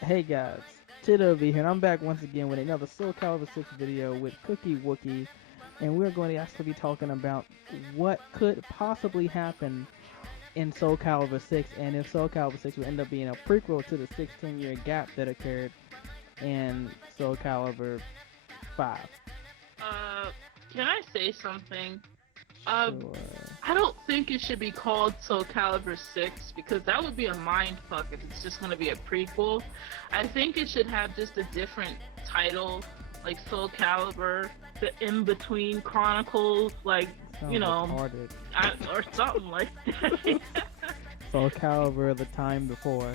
Hey guys, Tid over here, and I'm back once again with another Soul Calibur 6 video with Cookie Wookie, and we're going to actually be talking about what could possibly happen in Soul Calibur 6, and if Soul Calibur 6 will end up being a prequel to the 16-year gap that occurred in Soul Calibur 5. Uh, can I say something? Sure. I don't think it should be called Soul Calibur 6 because that would be a mind fuck if it's just gonna be a prequel. I think it should have just a different title, like Soul Calibur, the In Between Chronicles, like, Sounds you know, retarded. or something like that. Soul Calibur the time before.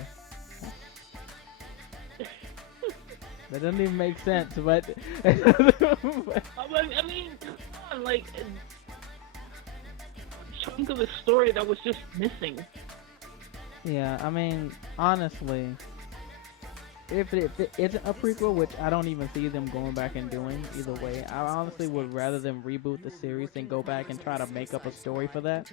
That doesn't even make sense, but I mean, come on, like, chunk of the story that was just missing. yeah, I mean, honestly, if it isn't a prequel, which I don't even see them going back and doing either way, I honestly would rather them reboot the series than go back and try to make up a story for that.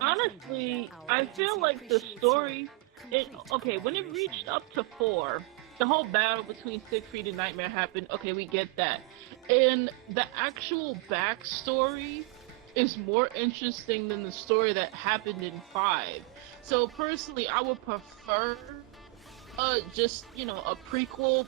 Honestly, I feel like the story, when it reached up to 4, the whole battle between Siegfried and Nightmare happened. Okay, we get that. And the actual backstory is more interesting than the story that happened in 5. So personally, I would prefer just, a prequel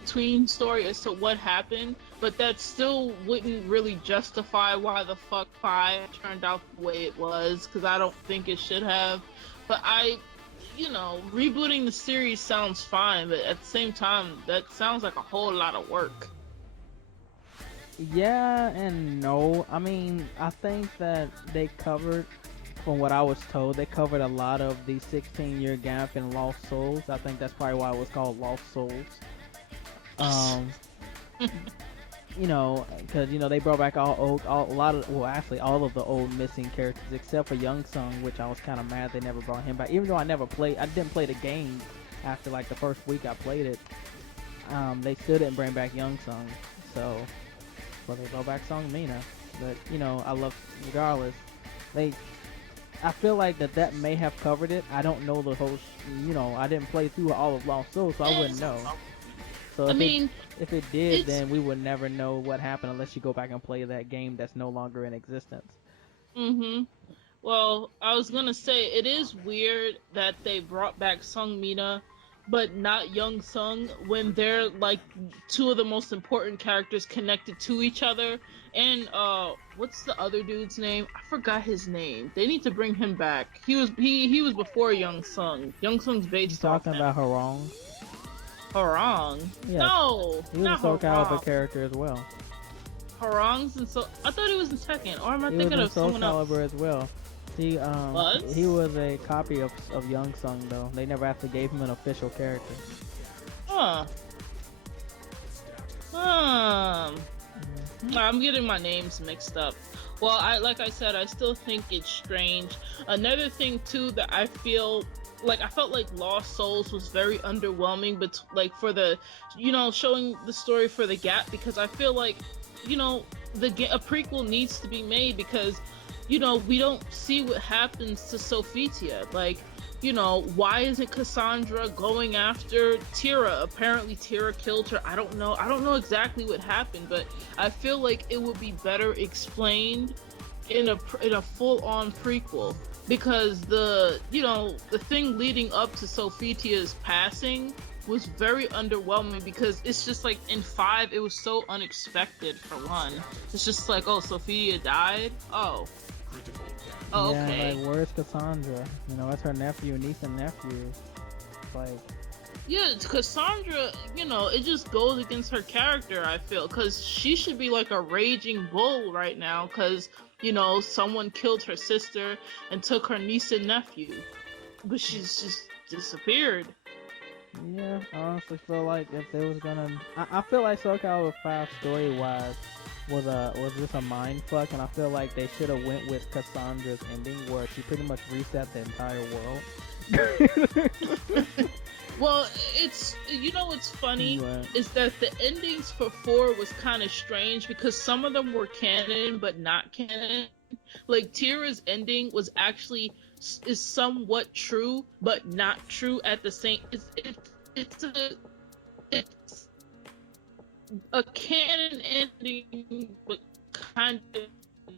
between story as to what happened, but that still wouldn't really justify why the fuck 5 turned out the way it was, because I don't think it should have. But rebooting the series sounds fine, but at the same time, that sounds like a whole lot of work. Yeah and no. I mean, I think that they covered, from what I was told, they covered a lot of the 16-year gap in Lost Souls. I think that's probably why it was called Lost Souls. Because they brought back all of the old missing characters except for Young Sung, which I was kind of mad they never brought him back. Even though I didn't play the game after like the first week I played it. They still didn't bring back Young Sung, so. Well, they brought back Song Mina, but I love regardless. I feel like that may have covered it. I don't know the whole. I didn't play through all of Lost Souls, so I wouldn't know. So if it did, then we would never know what happened unless you go back and play that game that's no longer in existence. Well, I was gonna say it is weird that they brought back Sung Mina, but not Young Sung, when they're like two of the most important characters connected to each other. And what's the other dude's name? I forgot his name. They need to bring him back. He was before Young Sung. Young Sung's based You off talking him. about Harong? Harong? Yeah. No, He was not a Soul Calibur Harong. character as well. Harong's in Soul. I thought he was in second, or am I He thinking was of in Soul someone else? Calibur as well. He Was? he was a copy of Young Sung though. They never actually gave him an official character. Huh. I'm getting my names mixed up. Well, like I said, I still think it's strange. Another thing too that I felt like Lost Souls was very underwhelming, but like for the, showing the story for the gap, because I feel like, a prequel needs to be made because, we don't see what happens to Sophitia. Like, why isn't Cassandra going after Tira? Apparently Tira killed her. I don't know exactly what happened, but I feel like it would be better explained in a full-on prequel, because the thing leading up to Sophitia's passing was very underwhelming, because it's just like in 5 it was so unexpected. For one, it's just like, oh, Sophia died. Oh, okay. Like, where's Cassandra? It's her nephew, niece and nephew. Like, yeah, Cassandra, it just goes against her character, I feel, because she should be like a raging bull right now, because, someone killed her sister and took her niece and nephew, but she's just disappeared. yeah, I honestly feel like if they was gonna, I feel like Soul Calibur 5 story-wise was just a mind fuck, and I feel like they should have went with Cassandra's ending, where she pretty much reset the entire world. Well, what's funny Right. is that the endings for 4 was kind of strange, because some of them were canon but not canon. Like Tira's ending was actually is somewhat true, but not true at the same. It's a it's a canon ending, but kind of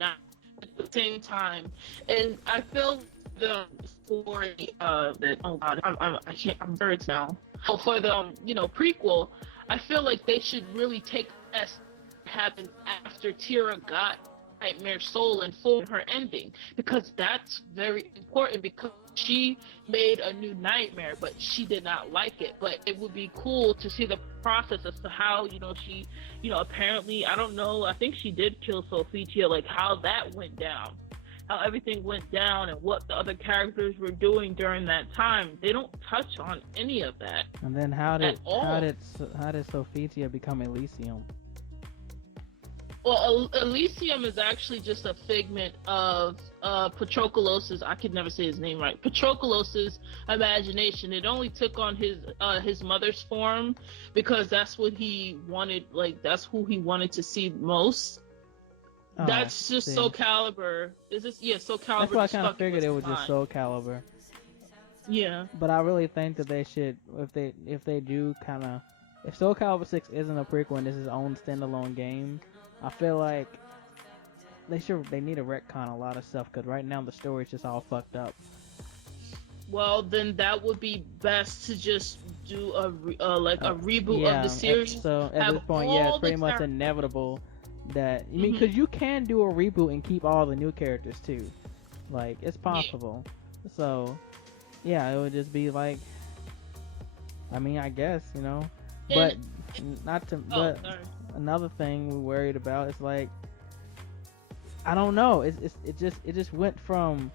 not at the same time. And I feel the for the oh god, I can't, I'm birds now. So for the prequel, I feel like they should really take as happened after Tira got Nightmare Soul and for her ending, because that's very important, because she made a new nightmare but she did not like it. But it would be cool to see the process as to how she apparently, I don't know, I think she did kill Sophitia, like how that went down, how everything went down, and what the other characters were doing during that time. They don't touch on any of that. And then how did Sophitia become Elysium? Well, Elysium is actually just a figment of Patroklos's, I could never say his name right, Patroklos's imagination. It only took on his mother's form because that's what he wanted, like that's who he wanted to see most. Oh, that's just Soul Calibur. Is this Soul Calibur? That's why I kind of figured it was just Soul Calibur. Yeah. But I really think that they should, if they do kind of, if Soul Calibur 6 isn't a prequel and this is its own standalone game, I feel like they need to retcon a lot of stuff, because right now the story's just all fucked up. Well, then that would be best to just do a reboot of the series. So at this point, it's pretty much inevitable that, I mean, because you can do a reboot and keep all the new characters too, like it's possible. Yeah. So yeah, it would just be like, I mean, I guess, but not to. But another thing we're worried about is, like, I don't know. It just went from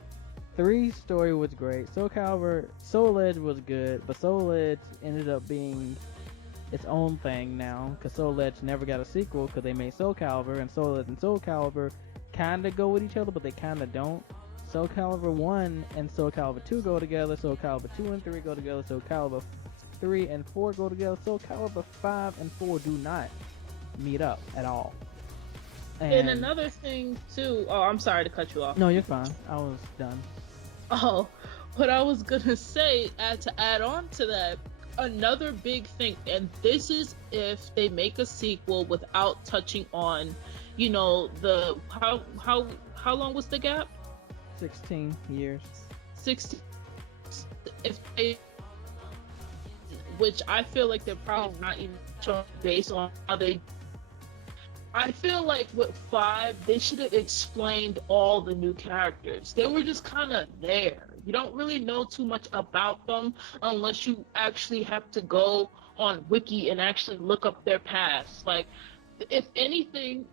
3 story was great. Soul Calibur, Soul Edge was good, but Soul Edge ended up being its own thing now, because Soul Edge never got a sequel because they made Soul Calibur, and Soul Edge and Soul Calibur kind of go with each other, but they kind of don't. Soul Calibur 1 and Soul Calibur 2 go together. Soul Calibur 2 and 3 go together. Soul Calibur 3 and 4 go together. Soul Calibur 5 and 4 do not meet up at all. And another thing too, I'm sorry to cut you off. No, you're fine. I was done. Oh, what I was gonna say, to add on to that, another big thing, and this is if they make a sequel without touching on, the how long was the gap? 16 years. 16. If they, which I feel like they're probably not even based on how they. I feel like with 5, they should have explained all the new characters. They were just kind of there. You don't really know too much about them unless you actually have to go on Wiki and actually look up their past. Like, if anything,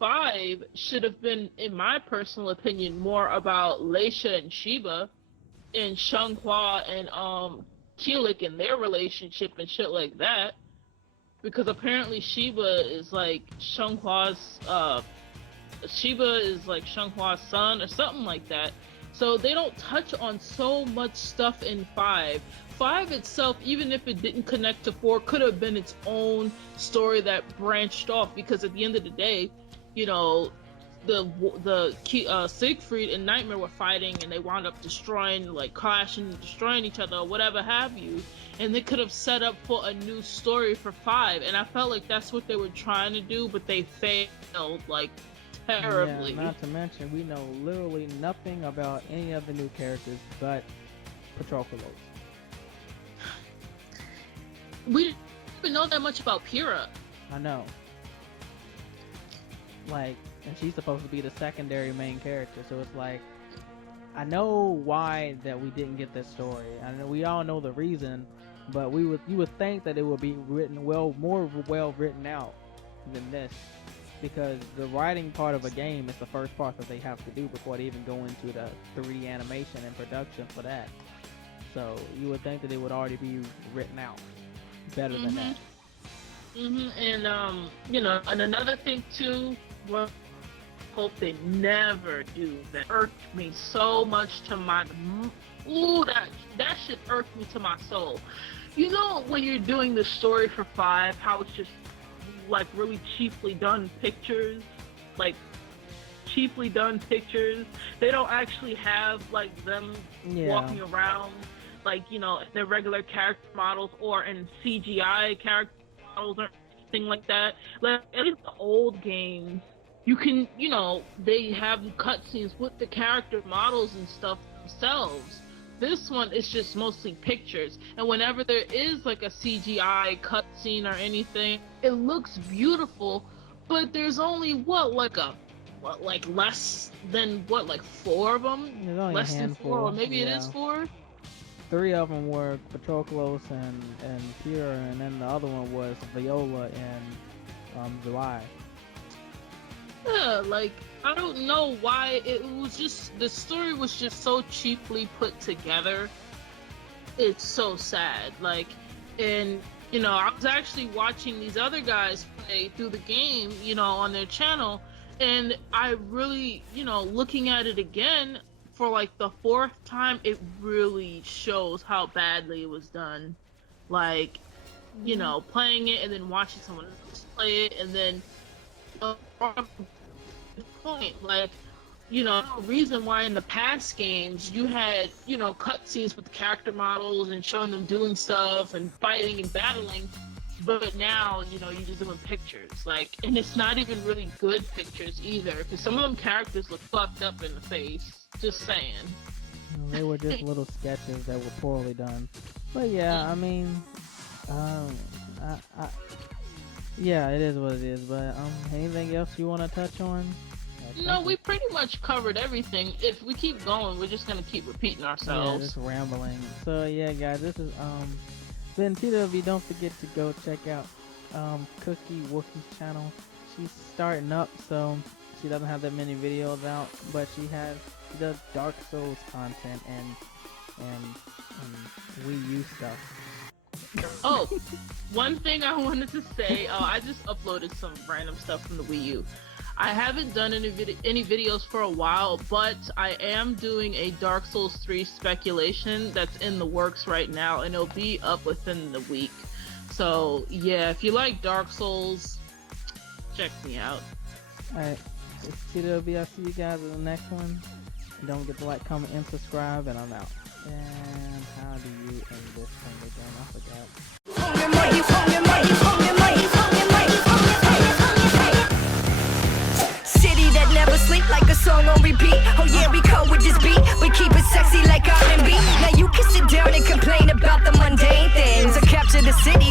5 should have been, in my personal opinion, more about Leisha and Shiba and Xianghua and Kilik and their relationship and shit like that. Because apparently Shiba is like Xianghua's son or something like that. So they don't touch on so much stuff in 5. 5 itself, even if it didn't connect to 4, could have been its own story that branched off, because at the end of the day, Siegfried and Nightmare were fighting, and they wound up destroying, like clashing, destroying each other or whatever have you. And they could have set up for a new story for 5, and I felt like that's what they were trying to do, but they failed like terribly. Yeah, not to mention, we know literally nothing about any of the new characters but Patroklos. We didn't even know that much about Pyrrha. I know. Like, and she's supposed to be the secondary main character, so it's like, I know why that we didn't get this story. I know we all know the reason, but you would think that it would be more well written out than this, because the writing part of a game is the first part that they have to do before they even go into the 3D animation and production for that. So you would think that it would already be written out better than that. And and another thing too, well, hope they never do, that irked me so much to my that shit irked me to my soul. When you're doing the story for 5, how it's just like really cheaply done pictures, like cheaply done pictures. They don't actually have like them walking around like, you know, their regular character models or in CGI character models or anything like that. Like at least the old games, you can, you know, they have cutscenes with the character models and stuff themselves. This one is just mostly pictures, and whenever there is like a CGI cutscene or anything, it looks beautiful, but there's only like less than like 4 of them? There's only Less a than 4, or handful. maybe it is 4? 3 of them were Patroclus and Pure, and then the other one was Viola and July. Yeah, like, I don't know why it was just, the story was just so cheaply put together. It's so sad. Like, and, you know, I was actually watching these other guys play through the game, you know, on their channel, and I really, you know, looking at it again for like the 4th time, it really shows how badly it was done. Like, you know, playing it and then watching someone else play it, and then point, like, you know, no reason why in the past games you had, you know, cutscenes with the character models and showing them doing stuff and fighting and battling, but now, you know, you're just doing pictures, like, and it's not even really good pictures either, because some of them characters look fucked up in the face. Just saying. They were just little sketches that were poorly done. But yeah, I mean, yeah, it is what it is. But anything else you want to touch on? No, we pretty much covered everything. If we keep going, we're just gonna keep repeating ourselves. Yeah, just rambling. So yeah, guys, this is been TW. Don't forget to go check out Cookie Wookie's channel. She's starting up, so she doesn't have that many videos out, but she does Dark Souls content and Wii U stuff. Oh, one thing I wanted to say, I just uploaded some random stuff from the Wii U. I haven't done any videos for a while, but I am doing a Dark Souls 3 speculation that's in the works right now, and it'll be up within the week. So yeah, if you like Dark Souls, check me out. Alright, it's TW. I'll see you guys in the next one. Don't forget to like, comment, and subscribe, and I'm out. And how do you end this thing again? I forgot. City that never sleep, like a song on repeat. Oh yeah, we come with this beat, we keep it sexy like R&B. Now you can sit down and complain about the mundane things, or capture the city